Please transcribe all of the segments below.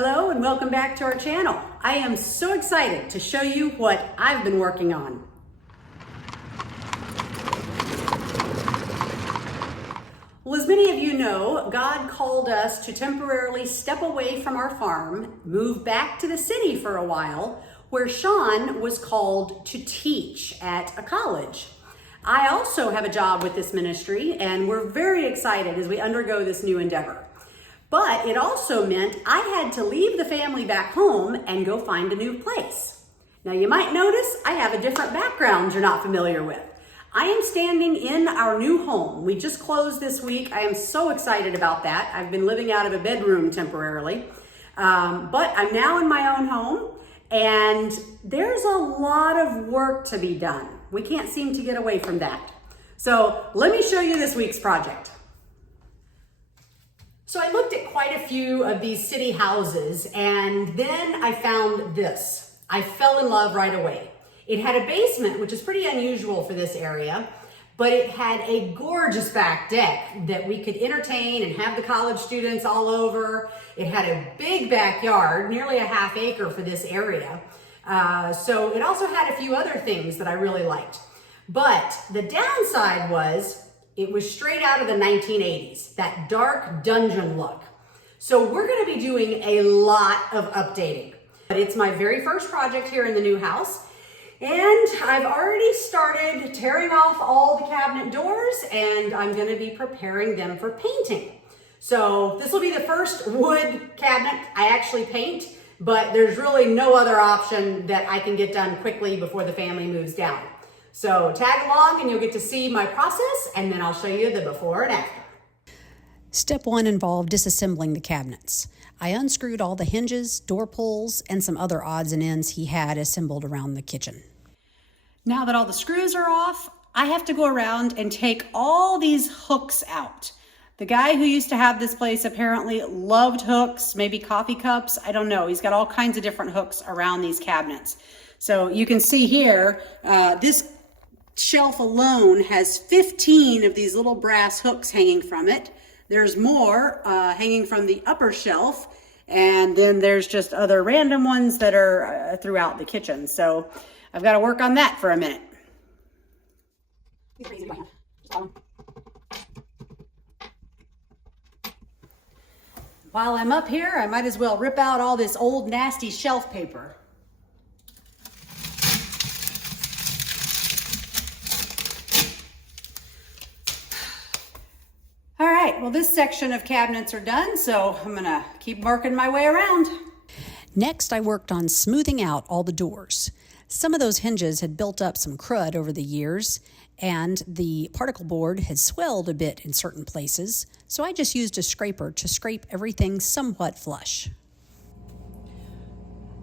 Hello and welcome back to our channel. I am so excited to show you what I've been working on. Well, as many of you know, God called us to temporarily step away from our farm, move back to the city for a while, where Sean was called to teach at a college. I also have a job with this ministry, and we're very excited as we undergo this new endeavor. But it also meant I had to leave the family back home and go find a new place. Now you might notice I have a different background you're not familiar with. I am standing in our new home. We just closed this week. I am so excited about that. I've been living out of a bedroom temporarily, but I'm now in my own home, and there's a lot of work to be done. We can't seem to get away from that. So let me show you this week's project. So I looked at quite a few of these city houses, and then I found this. I fell in love right away. It had a basement, which is pretty unusual for this area, but it had a gorgeous back deck that we could entertain and have the college students all over. It had a big backyard, nearly a half acre for this area. So it also had a few other things that I really liked. But the downside was it was straight out of the 1980s, that dark dungeon look. So we're gonna be doing a lot of updating. But it's my very first project here in the new house, and I've already started tearing off all the cabinet doors, and I'm gonna be preparing them for painting. So this will be the first wood cabinet I actually paint, but there's really no other option that I can get done quickly before the family moves down. So tag along and you'll get to see my process, and then I'll show you the before and after. Step one involved disassembling the cabinets. I unscrewed all the hinges, door pulls, and some other odds and ends he had assembled around the kitchen. Now that all the screws are off, I have to go around and take all these hooks out. The guy who used to have this place apparently loved hooks, maybe coffee cups, I don't know. He's got all kinds of different hooks around these cabinets. So you can see here, this shelf alone has 15 of these little brass hooks hanging from it. There's more hanging from the upper shelf, and then there's just other random ones that are throughout the kitchen. So I've got to work on that for a minute. While I'm up here, I might as well rip out all this old nasty shelf paper. All right, well, this section of cabinets are done, so I'm gonna keep working my way around. Next, I worked on smoothing out all the doors. Some of those hinges had built up some crud over the years, and the particle board had swelled a bit in certain places, so I just used a scraper to scrape everything somewhat flush.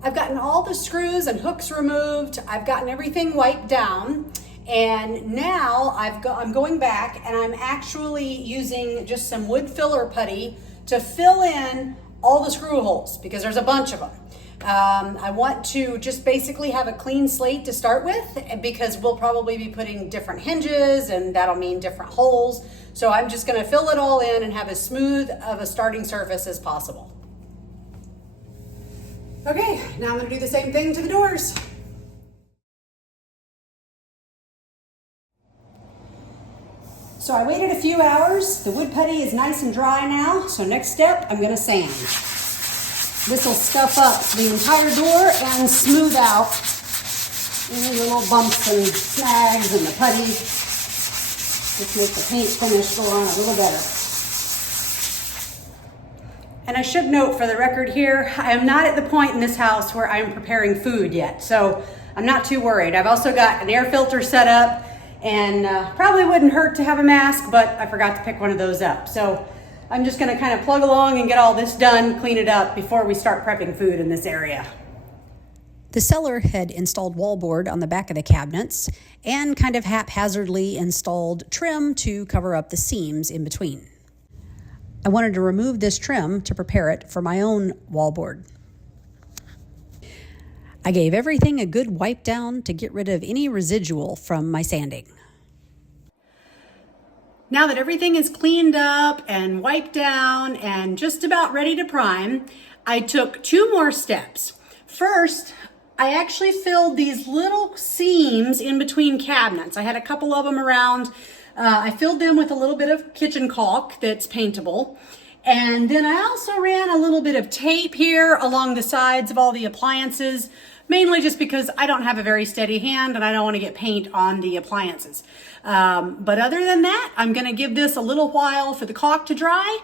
I've gotten all the screws and hooks removed. I've gotten everything wiped down. And now I'm going back, and I'm actually using just some wood filler putty to fill in all the screw holes, because there's a bunch of them. I want to just basically have a clean slate to start with, because we'll probably be putting different hinges, and that'll mean different holes. So I'm just gonna fill it all in and have as smooth of a starting surface as possible. Okay, now I'm gonna do the same thing to the doors. So I waited a few hours. The wood putty is nice and dry now. So next step, I'm gonna sand. This will scuff up the entire door and smooth out any little bumps and snags in the putty. Just make the paint finish go on a little better. And I should note for the record here, I am not at the point in this house where I'm preparing food yet. So I'm not too worried. I've also got an air filter set up, and probably wouldn't hurt to have a mask, but I forgot to pick one of those up. So I'm just gonna kind of plug along and get all this done, clean it up before we start prepping food in this area. The seller had installed wallboard on the back of the cabinets and kind of haphazardly installed trim to cover up the seams in between. I wanted to remove this trim to prepare it for my own wallboard. I gave everything a good wipe down to get rid of any residual from my sanding. Now that everything is cleaned up and wiped down and just about ready to prime, I took 2 more steps. First, I actually filled these little seams in between cabinets. I had a couple of them around. I filled them with a little bit of kitchen caulk that's paintable. And then I also ran a little bit of tape here along the sides of all the appliances, mainly just because I don't have a very steady hand and I don't want to get paint on the appliances. But other than that, I'm going to give this a little while for the caulk to dry.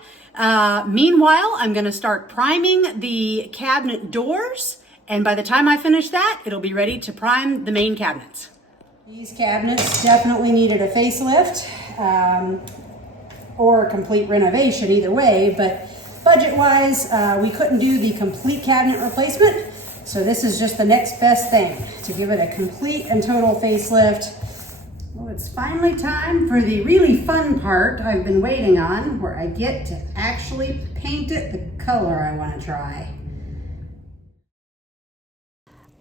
Meanwhile, I'm going to start priming the cabinet doors. And by the time I finish that, it'll be ready to prime the main cabinets. These cabinets definitely needed a facelift or a complete renovation, either way, but budget-wise, we couldn't do the complete cabinet replacement, so this is just the next best thing, to give it a complete and total facelift. Well, it's finally time for the really fun part I've been waiting on, where I get to actually paint it the color I want to try.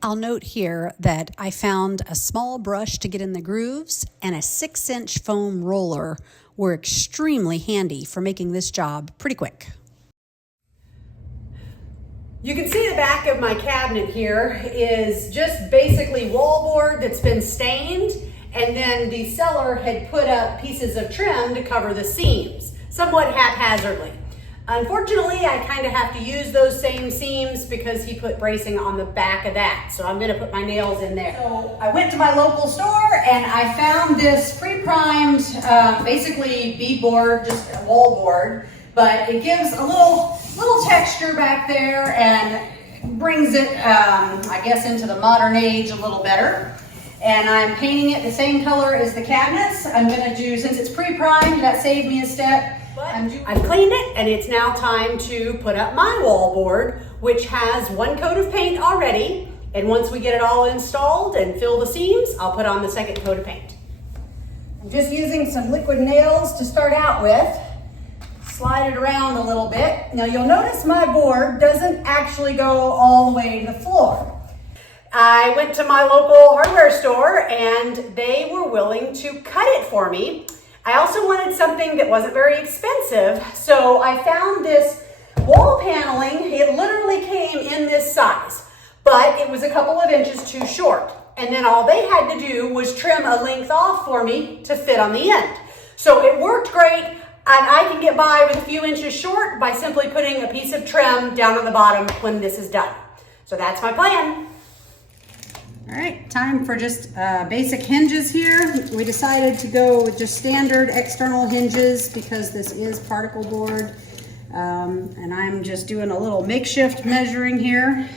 I'll note here that I found a small brush to get in the grooves and a 6-inch foam roller were extremely handy for making this job pretty quick. You can see the back of my cabinet here is just basically wallboard that's been stained, and then the seller had put up pieces of trim to cover the seams, somewhat haphazardly. Unfortunately, I kind of have to use those same seams because he put bracing on the back of that. So I'm gonna put my nails in there. So I went to my local store and I found this pre-primed, basically beadboard, just a wall board, but it gives a little texture back there and brings it, I guess, into the modern age a little better. And I'm painting it the same color as the cabinets. I'm gonna do, since it's pre-primed, that saved me a step. I've cleaned it and it's now time to put up my wall board, which has 1 coat of paint already. And once we get it all installed and fill the seams, I'll put on the 2nd coat of paint. I'm just using some liquid nails to start out with. Slide it around a little bit. Now you'll notice my board doesn't actually go all the way to the floor. I went to my local hardware store and they were willing to cut it for me. I also wanted something that wasn't very expensive, so I found this wall paneling. It literally came in this size, but it was a couple of inches too short. And then all they had to do was trim a length off for me to fit on the end. So it worked great, and I can get by with a few inches short by simply putting a piece of trim down on the bottom when this is done. So that's my plan. All right, time for just basic hinges here. We decided to go with just standard external hinges because this is particle board. And I'm just doing a little makeshift measuring here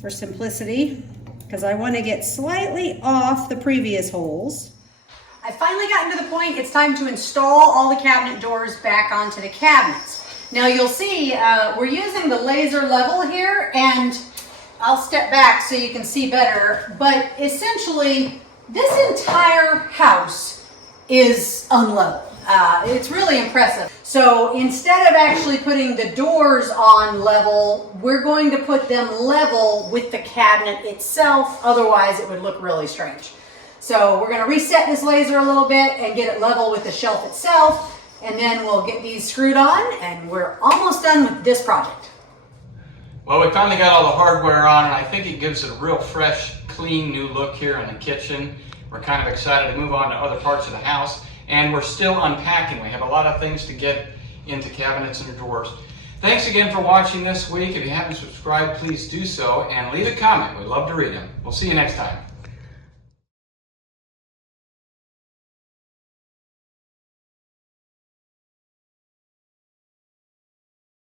for simplicity because I want to get slightly off the previous holes. I've finally gotten to the point it's time to install all the cabinet doors back onto the cabinets. Now you'll see we're using the laser level here, and I'll step back so you can see better, but essentially this entire house is unlevel. It's really impressive. So instead of actually putting the doors on level, we're going to put them level with the cabinet itself, otherwise it would look really strange. So we're going to reset this laser a little bit and get it level with the shelf itself, and then we'll get these screwed on and we're almost done with this project. Well, we finally got all the hardware on, and I think it gives it a real fresh, clean new look here in the kitchen. We're kind of excited to move on to other parts of the house, and we're still unpacking. We have a lot of things to get into cabinets and drawers. Thanks again for watching this week. If you haven't subscribed, please do so, and leave a comment. We'd love to read them. We'll see you next time.